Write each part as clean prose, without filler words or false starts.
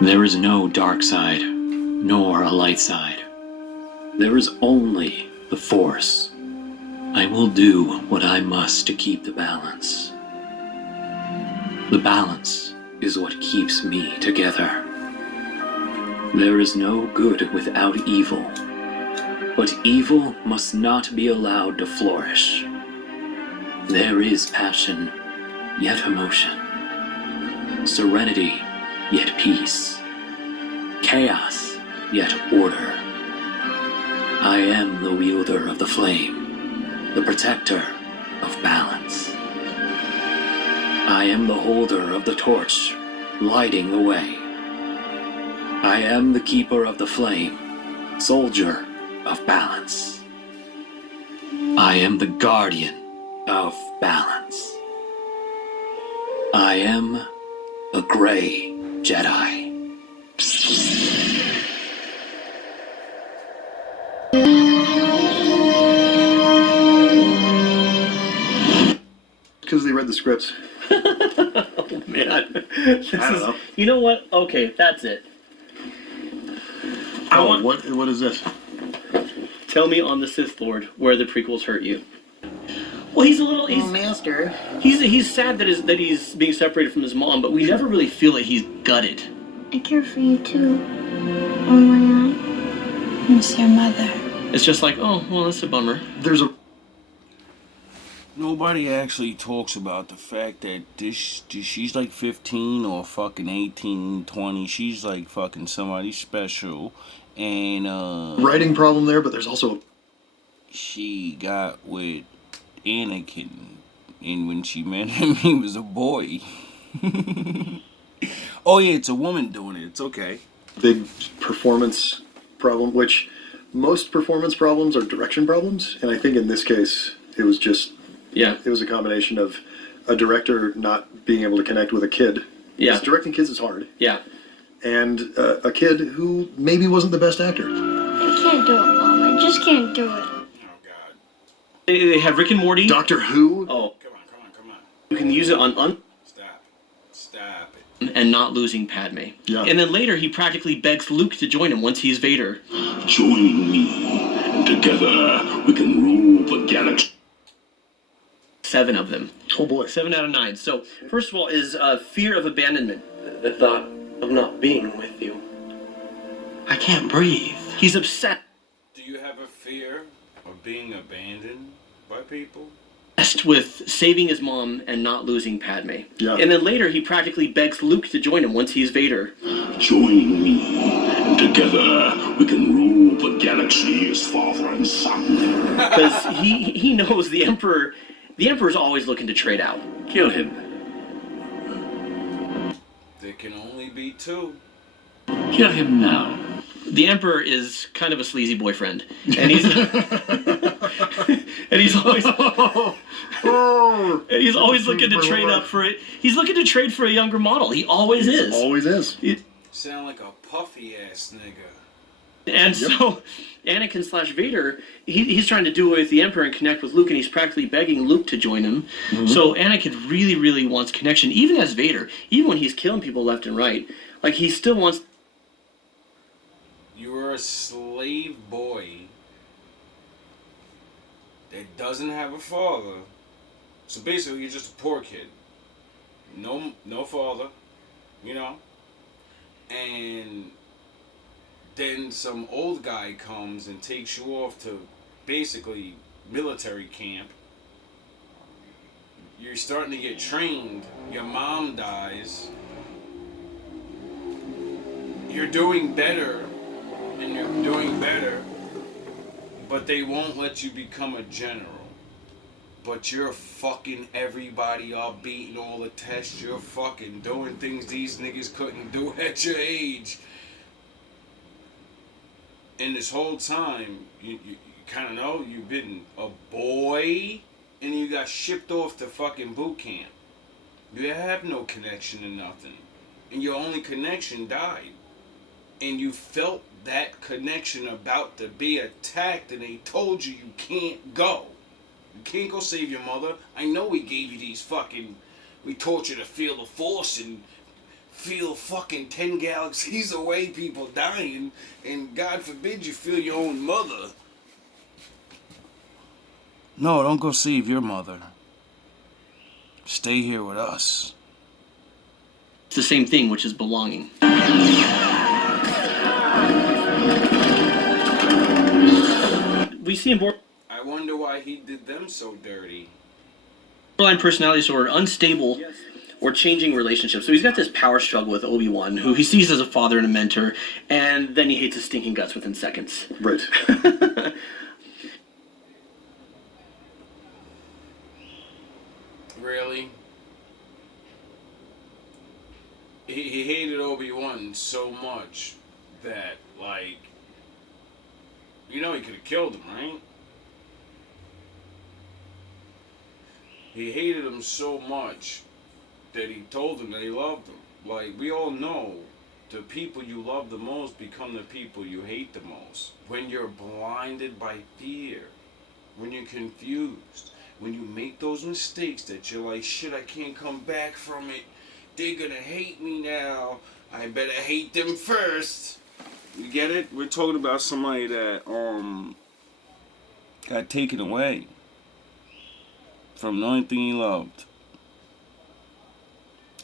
There is no dark side, nor a light side. There is only the Force. I will do what I must to keep the balance. The balance is what keeps me together. There is no good without evil, but evil must not be allowed to flourish. There is passion, yet emotion. Serenity, yet peace. Chaos, yet order. I am the wielder of the flame, the protector of balance. I am the holder of the torch, lighting the way. I am the keeper of the flame, soldier of balance. I am the guardian of balance. I am the Gray Jedi. Because they read the scripts. Oh man, I don't know. You know what? Okay, that's it. What is this? Tell me on the Sith Lord where the prequels hurt you. Well, he's Master. He's sad that he's being separated from his mom, but we never really feel that he's gutted. I care for you too. Only I miss your mother. It's just like, oh, well, that's a bummer. Nobody actually talks about the fact that she's like 15 or fucking 18, 20. She's like fucking somebody special. And, writing problem there, but there's also... She got with Anakin. And when she met him, he was a boy. Oh yeah, it's a woman doing it. It's okay. Big performance problem, which most performance problems are direction problems. And I think in this case, it was just... Yeah. It was a combination of a director not being able to connect with a kid. Yeah. Because directing kids is hard. Yeah. And a kid who maybe wasn't the best actor. I can't do it, Mom. I just can't do it. Oh god. They have Rick and Morty. Doctor Who? Oh. Come on. You can use it on Stop it. And not losing Padme. Yeah. And then later he practically begs Luke to join him once he's Vader. Join me, and together we can rule the galaxy. 7 of them. Oh boy. 7 out of 9. So, first of all, is fear of abandonment. The thought of not being with you. I can't breathe. He's upset Do you have a fear of being abandoned by people? with saving his mom and not losing Padme. Yeah. And then later he practically begs Luke to join him once he's Vader. Join me, and together we can rule the galaxy as father and son. Because he knows the Emperor's always looking to trade out. Kill him. There can only be 2. Kill him now. The Emperor is kind of a sleazy boyfriend. And he's and he's always and he's always looking to trade up for it. He's looking to trade for a younger model. He always is. Always is. Sound like a puffy ass nigga. And so Anakin / Vader, he's trying to do away with the Emperor and connect with Luke, and he's practically begging Luke to join him. Mm-hmm. So Anakin really, really wants connection, even as Vader, even when he's killing people left and right. Like, he still wants... You are a slave boy that doesn't have a father. So basically, you're just a poor kid. No father, you know? And then some old guy comes and takes you off to basically military camp. You're starting to get trained. Your mom dies. You're doing better. And you're doing better. But they won't let you become a general. But you're fucking everybody up, beating all the tests. You're fucking doing things these niggas couldn't do at your age. And this whole time, you kind of know you've been a boy, and you got shipped off to fucking boot camp. You have no connection to nothing. And your only connection died. And you felt that connection about to be attacked, and they told you you can't go. You can't go save your mother. I know we gave you these fucking... We taught you to feel the Force and feel fucking 10 galaxies away people dying, and God forbid you feel your own mother. No, don't go save your mother. Stay here with us. It's the same thing, which is belonging. We see in I wonder why he did them so dirty. borderline personality disorder, unstable or changing relationships. So he's got this power struggle with Obi-Wan, who he sees as a father and a mentor, and then he hates his stinking guts within seconds. Right. Really? He hated Obi-Wan so much that, like, you know he could have killed him, right? He hated him so much that he told him that he loved him. Like, we all know the people you love the most become the people you hate the most. When you're blinded by fear, when you're confused, when you make those mistakes that you're like, shit, I can't come back from it. They're gonna hate me now. I better hate them first. You get it? We're talking about somebody that got taken away from the only thing he loved,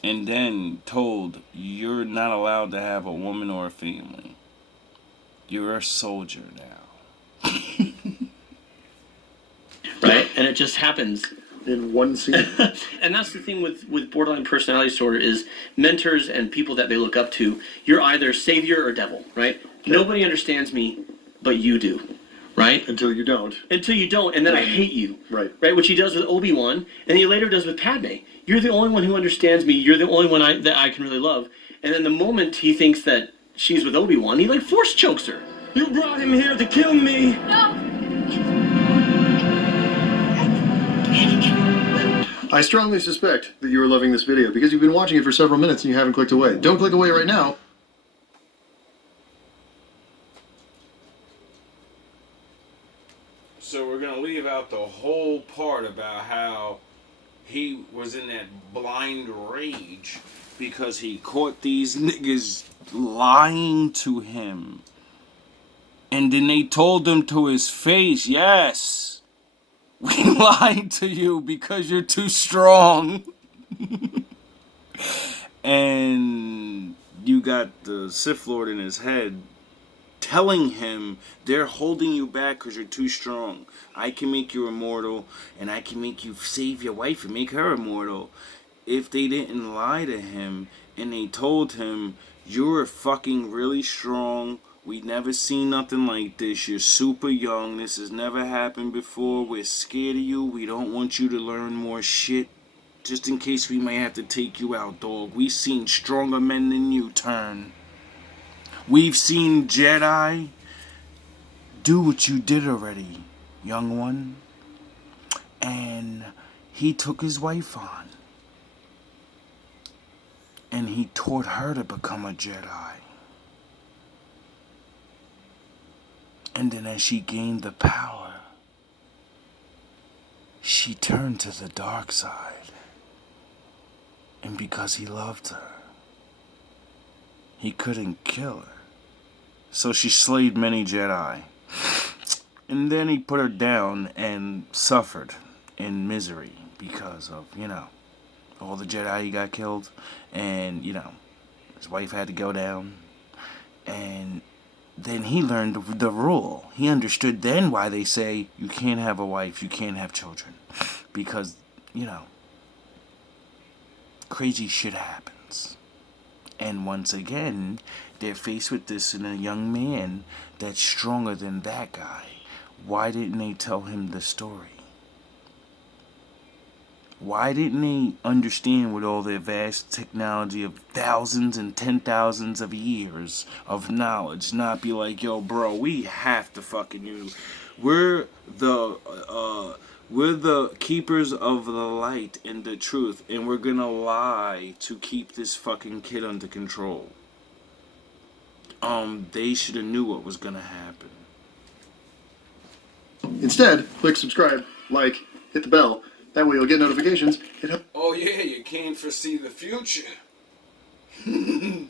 and then told, you're not allowed to have a woman or a family. You're a soldier now. Right? And it just happens. In one scene. And that's the thing with borderline personality disorder is mentors and people that they look up to, you're either savior or devil, right? Nobody understands me, but you do, right? Until you don't. Until you don't, and then I hate you. Right. Right, which he does with Obi-Wan, and he later does with Padme. You're the only one who understands me, you're the only one that I can really love. And then the moment he thinks that she's with Obi-Wan, he like force chokes her. You brought him here to kill me! No! I strongly suspect that you are loving this video because you've been watching it for several minutes and you haven't clicked away. Don't click away right now. So we're gonna leave out the whole part about how he was in that blind rage because he caught these niggas lying to him. And then they told him to his face, yes, we lied to you because you're too strong. And you got the Sith Lord in his head telling him they're holding you back because you're too strong. I can make you immortal, and I can make you save your wife and make her immortal. If they didn't lie to him and they told him, you're fucking really strong, we never seen nothing like this, you're super young, this has never happened before, we're scared of you, we don't want you to learn more shit, just in case we might have to take you out, dog. We've seen stronger men than you turn. We've seen Jedi do what you did already, young one. And he took his wife on. And he taught her to become a Jedi. And then as she gained the power, she turned to the dark side. And because he loved her, he couldn't kill her. So she slayed many Jedi. And then he put her down and suffered in misery because of, all the Jedi he got killed. And, his wife had to go down. And then he learned the rule. He understood then why they say you can't have a wife, you can't have children. Because, crazy shit happens. And once again, they're faced with this in a young man that's stronger than that guy. Why didn't they tell him the story? Why didn't they understand with all their vast technology of thousands and 10,000s of years of knowledge, not be like, yo, bro, we have to fucking you. We're the keepers of the light and the truth, and we're gonna lie to keep this fucking kid under control. They should have knew what was gonna happen. Instead, click subscribe, like, hit the bell. That way you'll get notifications. Oh yeah, you can't foresee the future. And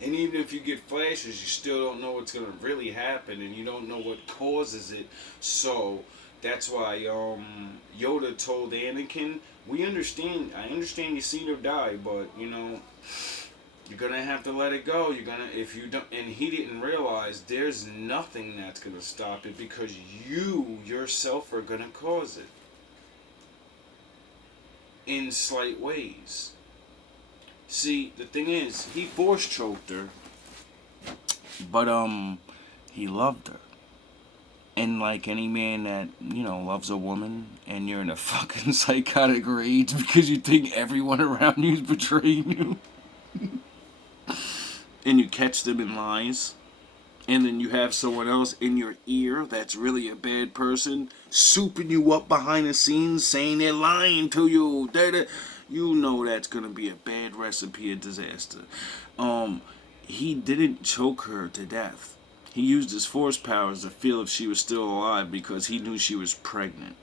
even if you get flashes, you still don't know what's gonna really happen, and you don't know what causes it. So that's why Yoda told Anakin, I understand you seen her die, but you know, you're gonna have to let it go. If you don't, and he didn't realize there's nothing that's gonna stop it because you yourself are gonna cause it in slight ways. See, the thing is, he force choked her, but he loved her. And like any man that, you know, loves a woman, and you're in a fucking psychotic rage because you think everyone around you is betraying you, and you catch them in lies, and then you have someone else in your ear that's really a bad person, souping you up behind the scenes, saying they're lying to you, you know that's gonna be a bad recipe of disaster. He didn't choke her to death. He used his force powers to feel if she was still alive because he knew she was pregnant.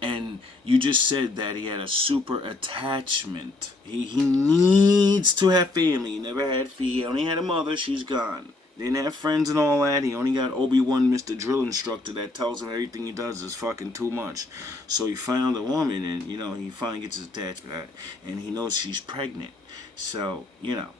And you just said that he had a super attachment. He needs to have family. He never had he only had a mother, she's gone. Didn't have friends and all that. He only got Obi-Wan, Mr. Drill Instructor, that tells him everything he does is fucking too much. So he found a woman, and, you know, he finally gets his attachment. And he knows she's pregnant. So, you know.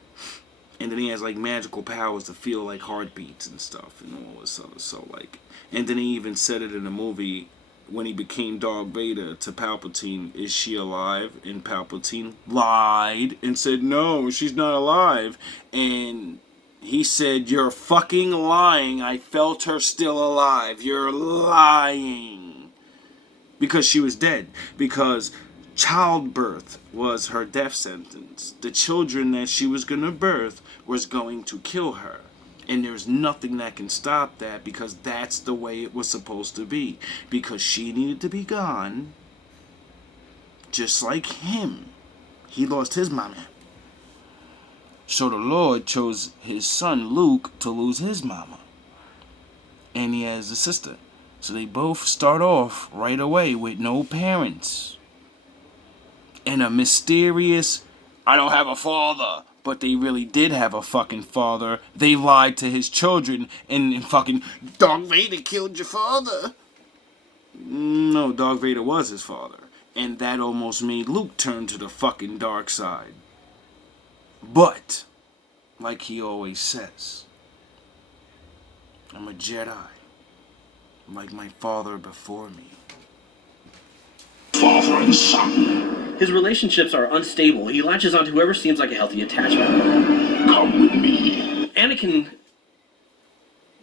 And then he has, like, magical powers to feel, like, heartbeats and stuff and all this other. So, like, and then he even said it in the movie when he became Darth Vader to Palpatine, is she alive? And Palpatine lied and said, no, she's not alive. And he said, you're fucking lying. I felt her still alive. You're lying. Because she was dead. Because childbirth was her death sentence. The children that she was going to birth was going to kill her. And there's nothing that can stop that because that's the way it was supposed to be. Because she needed to be gone. Just like him. He lost his mama. So the Lord chose his son Luke to lose his mama. And he has a sister. So they both start off right away with no parents. And a mysterious, I don't have a father. But they really did have a fucking father. They lied to his children and fucking, Darth Vader killed your father. No, Darth Vader was his father. And that almost made Luke turn to the fucking dark side. But, like he always says, I'm a Jedi, like my father before me. Father and son, His relationships are unstable. He latches on to whoever seems like a healthy attachment. come with me. Anakin,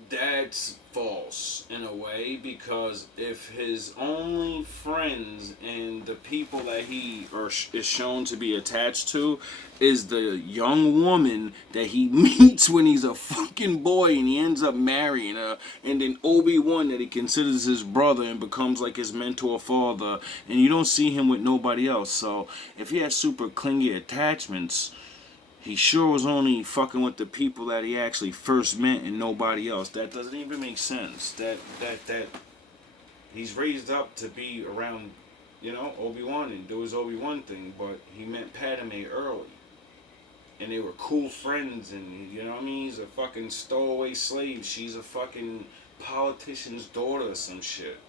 That's false in a way, because if his only friends and the people that he is shown to be attached to is the young woman that he meets when he's a fucking boy and he ends up marrying her, and then Obi-Wan that he considers his brother and becomes like his mentor father, and you don't see him with nobody else. So if he has super clingy attachments, he sure was only fucking with the people that he actually first met and nobody else. That doesn't even make sense. That he's raised up to be around, you know, Obi-Wan and do his Obi-Wan thing, but he met Padme early. And they were cool friends, and you know what I mean? He's a fucking stowaway slave. She's a fucking politician's daughter or some shit.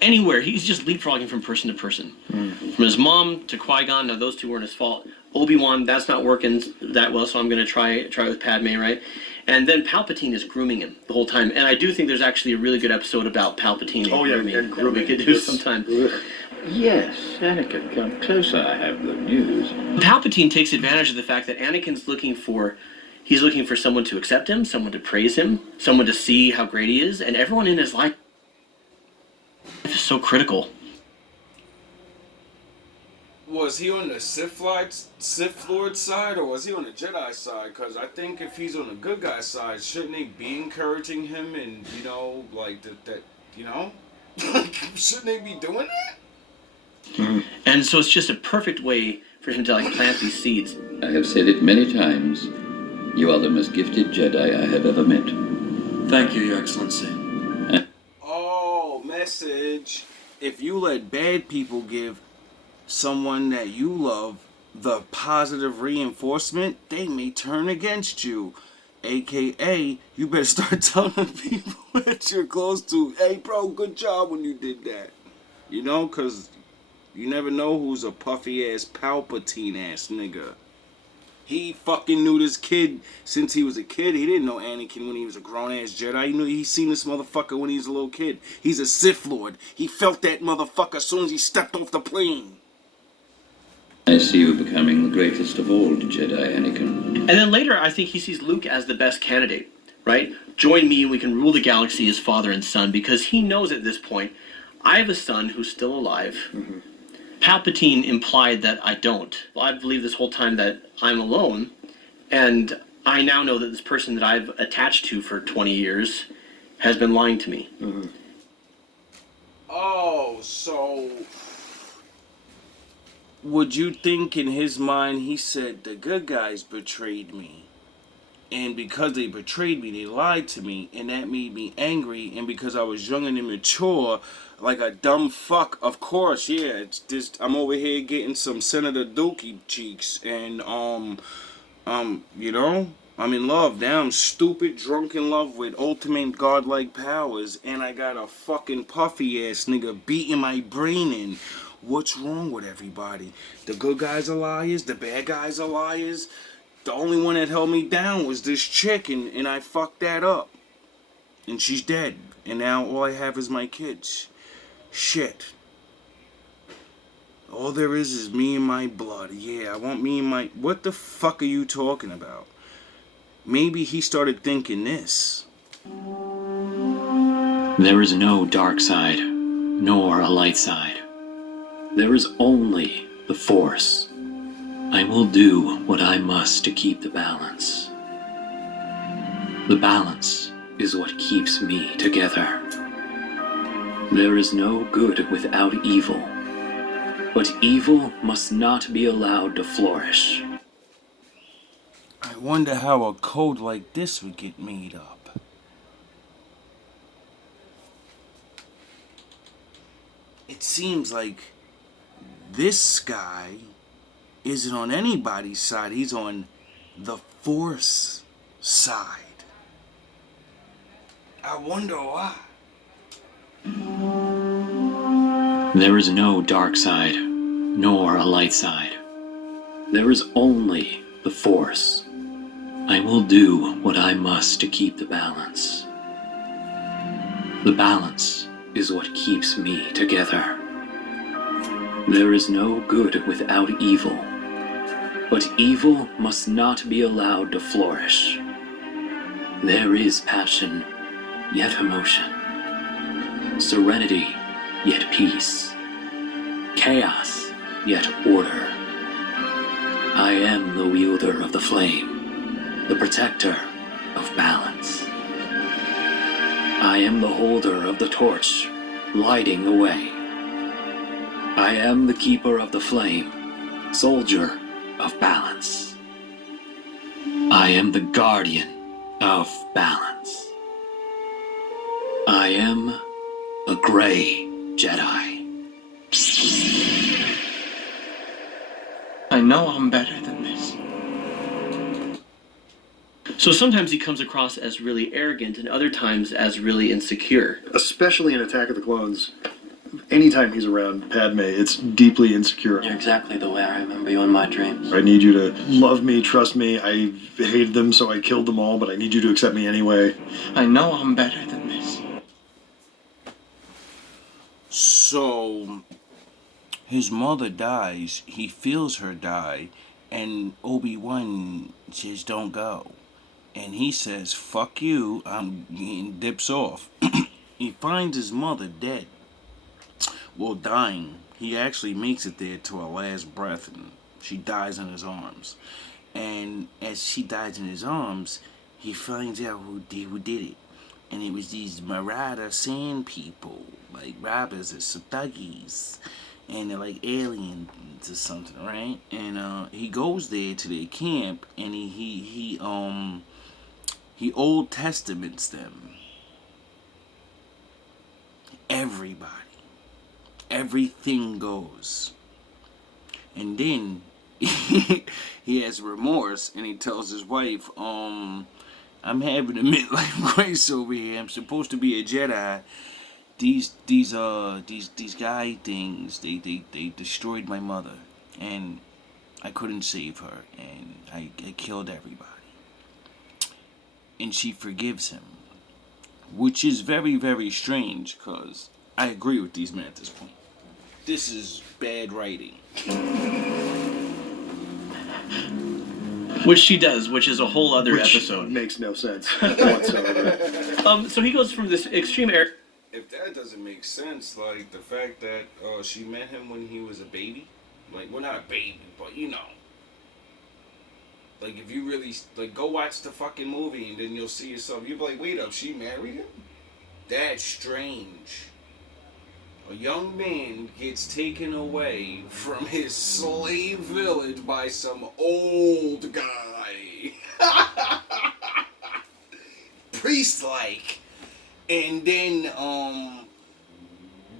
anywhere, he's just leapfrogging from person to person. From his mom to Qui-Gon, now those two weren't his fault. Obi-Wan, that's not working that well, so I'm going to try with Padme, right? And then Palpatine is grooming him the whole time. And I do think there's actually a really good episode about Palpatine and grooming that we could do sometime. Yes, Anakin, come closer, I have good news. Palpatine takes advantage of the fact that Anakin's looking for someone to accept him, someone to praise him, someone to see how great he is, and everyone in his life is so critical. Was he on the Sith Lord side, or was he on the Jedi side? Because I think if he's on the good guy side, shouldn't they be encouraging him and, you know, like, that you know? Shouldn't they be doing that? And so it's just a perfect way for him to, like, plant these seeds. I have said it many times. You are the most gifted Jedi I have ever met. Thank you, Your Excellency. Oh, message. If you let bad people give someone that you love the positive reinforcement, they may turn against you. AKA, you better start telling the people that you're close to, hey bro, good job when you did that. You know, because you never know who's a puffy ass Palpatine ass nigga. He fucking knew this kid since he was a kid. He didn't know Anakin when he was a grown ass Jedi. He knew he seen this motherfucker when he was a little kid. He's a Sith Lord. He felt that motherfucker as soon as he stepped off the plane. I see you becoming the greatest of all Jedi, Anakin. And then later, I think he sees Luke as the best candidate, right? Join me and we can rule the galaxy as father and son, because he knows at this point, I have a son who's still alive. Mm-hmm. Palpatine implied that I don't. Well, I believe this whole time that I'm alone, and I now know that this person that I've attached to for 20 years has been lying to me. Mm-hmm. Oh, so would you think in his mind he said the good guys betrayed me, and because they betrayed me they lied to me, and that made me angry, and because I was young and immature like a dumb fuck, of course, yeah, it's just I'm over here getting some Senator Dookie cheeks, and you know, I'm in love now. I'm stupid, drunk in love with ultimate godlike powers, and I got a fucking puffy ass nigga beating my brain in. What's wrong with everybody? The good guys are liars, the bad guys are liars. The only one that held me down was this chick, and I fucked that up. And she's dead, and now all I have is my kids. Shit. All there is me and my blood. Yeah, I want me and my... What the fuck are you talking about? Maybe he started thinking this. There is no dark side, nor a light side. There is only the Force. I will do what I must to keep the balance. The balance is what keeps me together. There is no good without evil, but evil must not be allowed to flourish. I wonder how a code like this would get made up. It seems like this guy isn't on anybody's side. He's on the Force side. I wonder why. There is no dark side, nor a light side. There is only the Force. I will do what I must to keep the balance. The balance is what keeps me together. There is no good without evil, but evil must not be allowed to flourish. There is passion, yet emotion. Serenity, yet peace. Chaos, yet order. I am the wielder of the flame, the protector of balance. I am the holder of the torch, lighting the way. I am the keeper of the flame, soldier of balance. I am the guardian of balance. I am a gray Jedi. I know I'm better than this. So sometimes he comes across as really arrogant, and other times as really insecure. Especially in Attack of the Clones. Anytime he's around Padme, it's deeply insecure. You're exactly the way I remember you in my dreams. I need you to love me, trust me. I hated them, so I killed them all, but I need you to accept me anyway. I know I'm better than this. So, his mother dies, he feels her die, and Obi-Wan says, don't go. And he says, fuck you, and dips off. He finds his mother dead. Well, dying. He actually makes it there to her last breath, and she dies in his arms. And as she dies in his arms, he finds out who did it. And it was these Marauder sand people, like robbers or thuggies, and they're like aliens or something, right? And he goes there to their camp, and he Old Testaments them. Everybody. Everything goes. And then he has remorse, and he tells his wife, I'm having a midlife crisis over here. I'm supposed to be a Jedi. These guy things, they destroyed my mother, and I couldn't save her, and I killed everybody. And she forgives him, which is very, very strange, because I agree with these men at this point. This is bad writing. Which she does, which is a whole other episode. Makes no sense whatsoever. So he goes from this extreme If that doesn't make sense, like the fact that she met him when he was a baby, like, well, not a baby, but you know, like if you really like go watch the fucking movie and then you'll see yourself, you'll be like, wait up, she married him? That's strange. A young man gets taken away from his slave village by some old guy, priest-like. And then,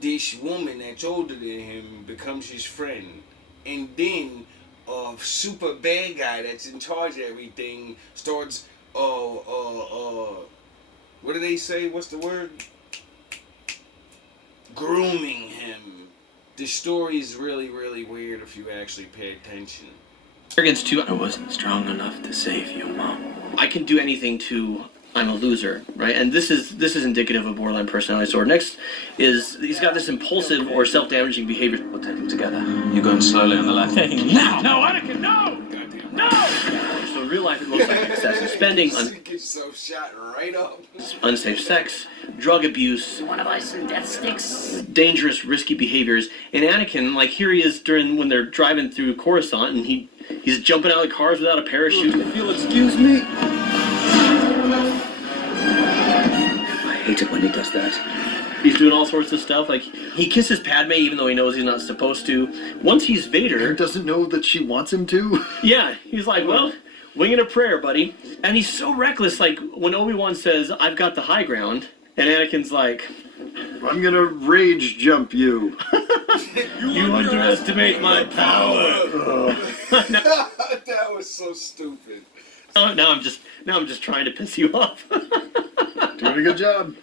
this woman that's older than him becomes his friend. And then, a super bad guy that's in charge of everything starts, what do they say? What's the word? Grooming him. The story's really, really weird if you actually pay attention. arrogance to, I wasn't strong enough to save you, Mom. I can do anything to, I'm a loser, right? And this is indicative of borderline personality disorder. Next is he's got this impulsive or self-damaging behavior. We'll take them together. You're going slowly on the left. No, Anakin, no! No! So in real life, it looks like excessive spending, Get yourself shot right up. unsafe sex, drug abuse, Want to buy some death sticks? dangerous, risky behaviors. And Anakin, like here he is when they're driving through Coruscant, and he's jumping out of cars without a parachute. If you'll excuse me. I hate it when he does that. He's doing all sorts of stuff. Like he kisses Padme even though he knows he's not supposed to. Once he's Vader, He doesn't know that she wants him to. yeah, he's like, well, winging a prayer, buddy. And he's so reckless. Like when Obi-Wan says, "I've got the high ground," and Anakin's like, I'm gonna rage jump you. "You underestimate my power." That was so stupid. Now I'm just trying to piss you off. Doing a good job.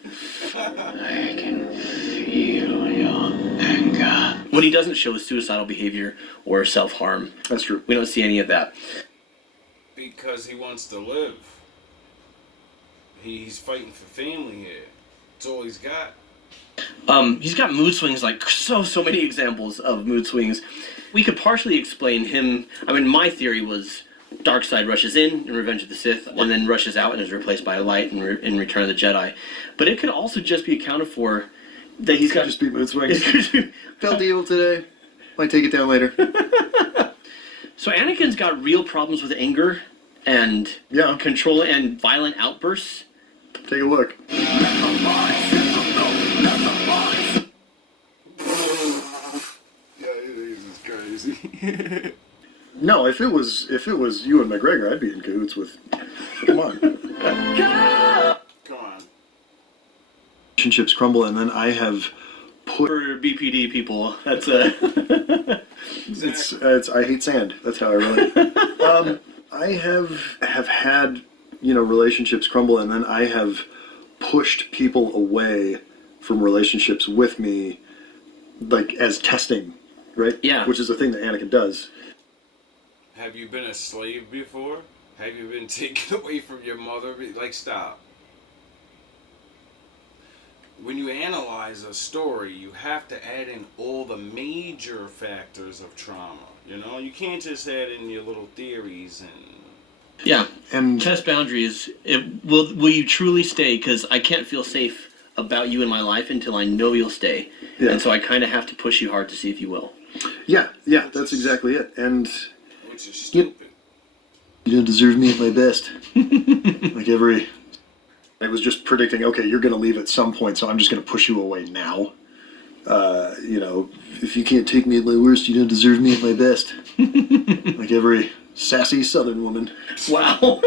I can feel your anger. What he doesn't show is suicidal behavior or self-harm. That's true. We don't see any of that. Because he wants to live. He's fighting for family here. That's all he's got. He's got mood swings, like so many examples of mood swings. We could partially explain him. I mean, my theory was Darkseid rushes in Revenge of the Sith, and then rushes out and is replaced by Light in Return of the Jedi. But it could also just be accounted for that he's got Just be mood swings. Felt evil today. Might take it down later. So Anakin's got real problems with anger and control and violent outbursts. Take a look. Yeah, this is crazy. No, if it was you and McGregor, I'd be in cahoots with. Come on. Come on. Relationships crumble, and then I have put. For BPD people, that's It's I hate sand. That's how I relate. I have had relationships crumble, and then I have pushed people away from relationships with me, like as testing, right? Yeah. Which is a thing that Anakin does. Have you been a slave before? Have you been taken away from your mother? Like, stop. When you analyze a story, you have to add in all the major factors of trauma. You know, you can't just add in your little theories and. yeah. And Test boundaries. Will you truly stay? Because I can't feel safe about you in my life until I know you'll stay. Yeah. And so I kind of have to push you hard to see if you will. yeah, that's exactly it. And Which is stupid. you don't deserve me at my best. Like I was just predicting, okay, you're going to leave at some point, so I'm just going to push you away now. If you can't take me at my worst, you don't deserve me at my best. Like every sassy Southern woman. Wow.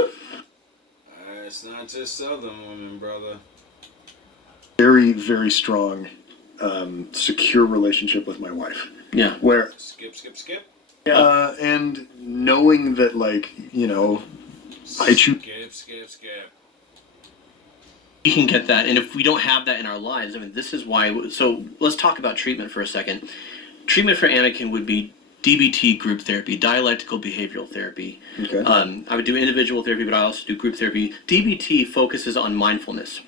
It's not just Southern women, brother. Very, very strong, secure relationship with my wife. Yeah. Where, Skip. And knowing that, like, you know, I choose. Skip. We can get that, and if we don't have that in our lives, I mean, this is why. So let's talk about treatment for a second. Treatment for Anakin would be DBT group therapy, dialectical behavioral therapy. Okay. I would do individual therapy, but I also do group therapy. DBT focuses on mindfulness.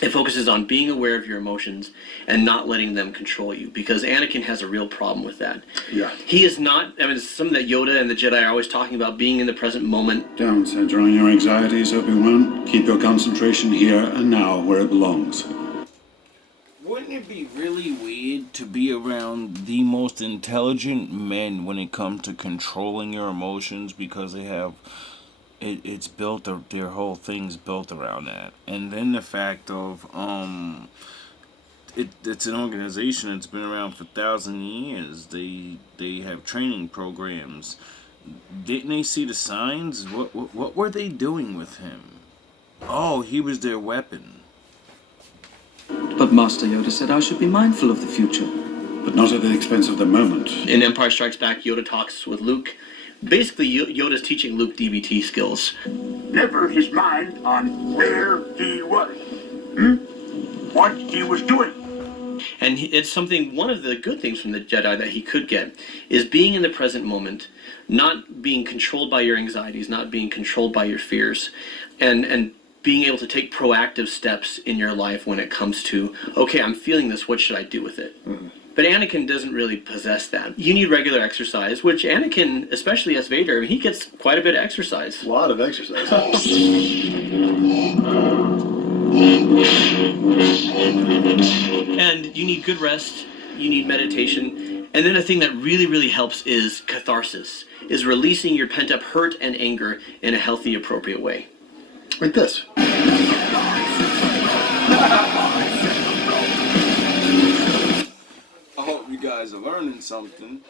It focuses on being aware of your emotions and not letting them control you, because Anakin has a real problem with that. Yeah. He is not, I mean, it's something that Yoda and the Jedi are always talking about, being in the present moment. Don't center on your anxieties, Obi-Wan. Keep your concentration here and now where it belongs. Wouldn't it be really weird to be around the most intelligent men when it comes to controlling your emotions, because they have it's built, their whole thing's built around that. And then the fact of it's an organization that's been around for 1,000 years. They have training programs. Didn't they see the signs? What were they doing with him? Oh, he was their weapon. But Master Yoda said I should be mindful of the future. But not at the expense of the moment. In Empire Strikes Back, Yoda talks with Luke. Basically, Yoda's teaching Luke DBT skills. Never his mind on where he was. What he was doing. And it's something, one of the good things from the Jedi that he could get is being in the present moment, not being controlled by your anxieties, not being controlled by your fears, and being able to take proactive steps in your life when it comes to, okay, I'm feeling this, what should I do with it? Mm-hmm. But Anakin doesn't really possess that. You need regular exercise, which Anakin, especially as Vader, he gets quite a bit of exercise. A lot of exercise. And you need good rest, you need meditation, and then a thing that really, really helps is catharsis, is releasing your pent-up hurt and anger in a healthy, appropriate way. Like this. I hope you guys are learning something,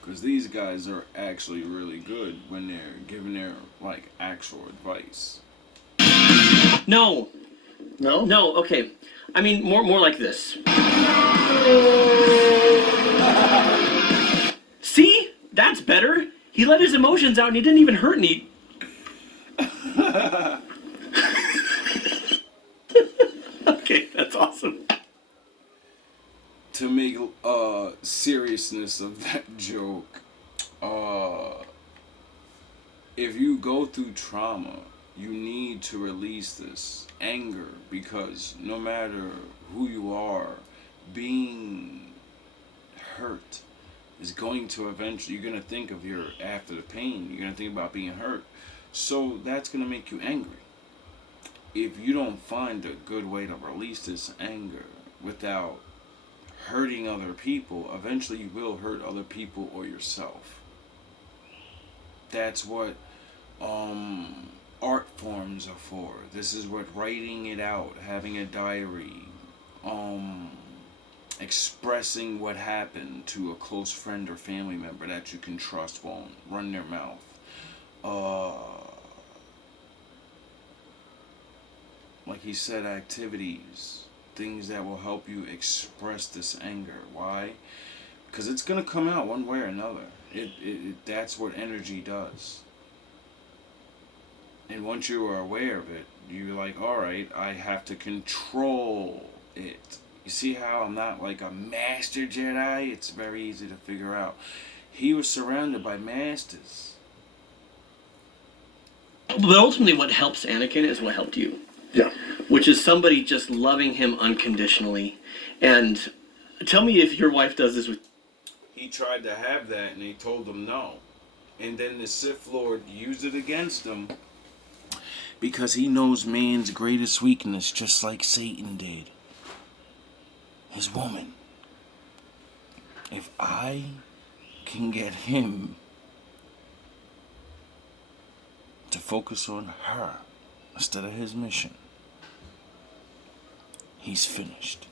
because these guys are actually really good when they're giving their, like, actual advice. No, okay. I mean, more like this. See? That's better. He let his emotions out and he didn't even hurt any. Okay, that's awesome. To make seriousness of that joke, if you go through trauma, you need to release this anger, because no matter who you are, being hurt is going to eventually, you're going to think of after the pain, you're going to think about being hurt. So that's going to make you angry. If you don't find a good way to release this anger without hurting other people, eventually you will hurt other people or yourself. That's what art forms are for. This is what writing it out, having a diary, expressing what happened to a close friend or family member that you can trust won't run their mouth. Like he said, activities, things that will help you express this anger. Why? Because it's going to come out one way or another. That's what energy does. And once you are aware of it, you're like, alright, I have to control it. You see how I'm not like a master Jedi? It's very easy to figure out. He was surrounded by masters. But ultimately what helps Anakin is what helped you. Yeah. Which is somebody just loving him unconditionally. And tell me if your wife does this with... He tried to have that and they told him no. And then the Sith Lord used it against him because he knows man's greatest weakness, just like Satan did. His woman. If I can get him to focus on her instead of his mission, he's finished.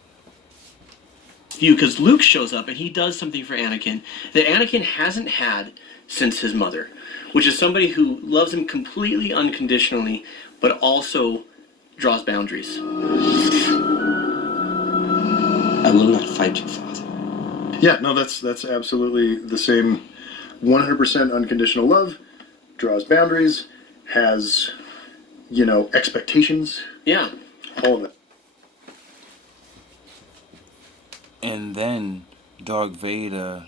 You, because Luke shows up and he does something for Anakin that Anakin hasn't had since his mother, which is somebody who loves him completely unconditionally, but also draws boundaries. I will not fight you, Father. Yeah, no, that's absolutely the same. 100% unconditional love, draws boundaries, has, expectations, Yeah. all of it. And then Darth Vader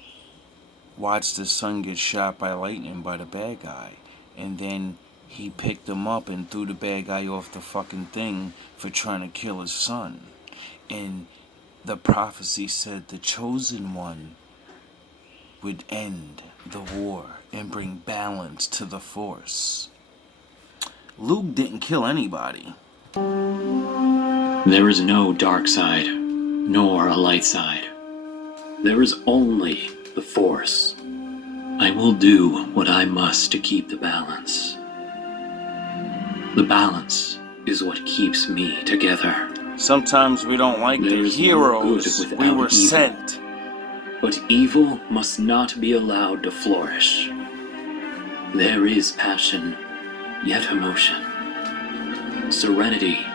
watched his son get shot by lightning by the bad guy. And then he picked him up and threw the bad guy off the fucking thing for trying to kill his son. And the prophecy said the chosen one would end the war and bring balance to the Force. Luke didn't kill anybody. There is no dark side, nor a light side. There is only the Force. I will do what I must to keep the balance. The balance is what keeps me together. Sometimes we don't like There the is no heroes good we without were evil. sent. But evil must not be allowed to flourish. There is passion, yet emotion. Serenity,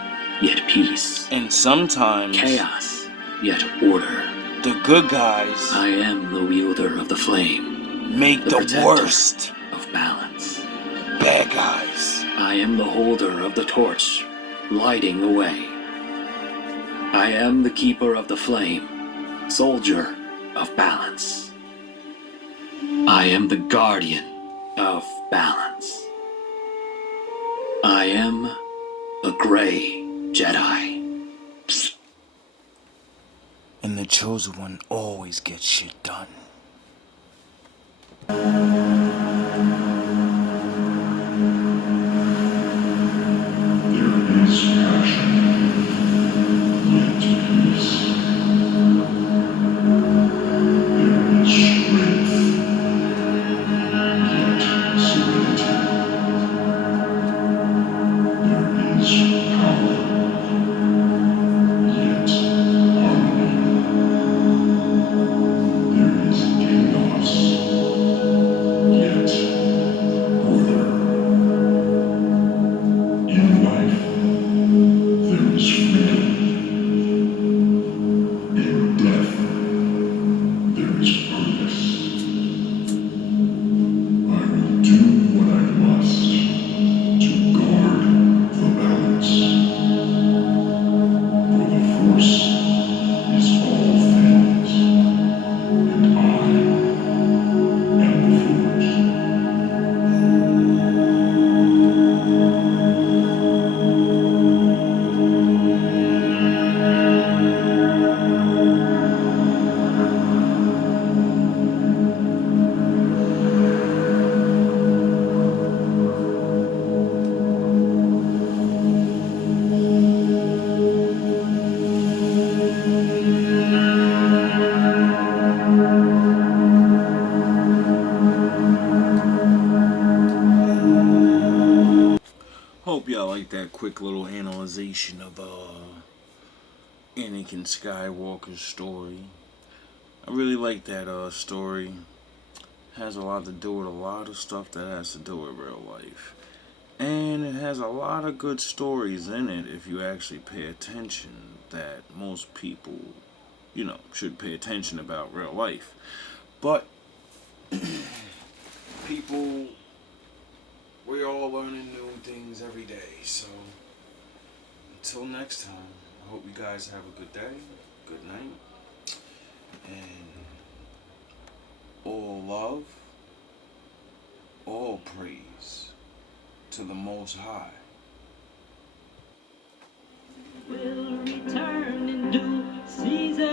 yet peace. And sometimes Chaos, yet order. the good guys I am the wielder of the flame, make the protector worst of balance. bad guys. I am the holder of the torch, lighting the way. I am the keeper of the flame, soldier of balance. I am the guardian of balance. I am a gray Jedi. And the chosen one always gets shit done. There is passion, yet peace. There is strength, yet serenity. There is power, yet harmony. There is chaos, yet order. In life, there is freedom. In death, there is purpose. I will do what I must to guard the balance. For the Force is all things, and I am the Force. Hope y'all like that quick little analyzation of Anakin Skywalker's story. I really like that story. Has a lot to do with a lot of stuff that has to do with real life. And it has a lot of good stories in it if you actually pay attention, that most people, should pay attention about real life. But people, we're all learning new things every day. So until next time, I hope you guys have a good day, good night, and all love, all praise to the Most High. Will return in due season.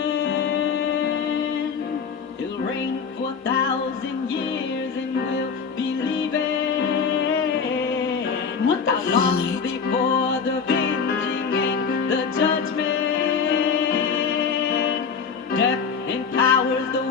He'll reign for 1,000 years and we'll be leaving. Not long before the venging and the judgment. Death empowers the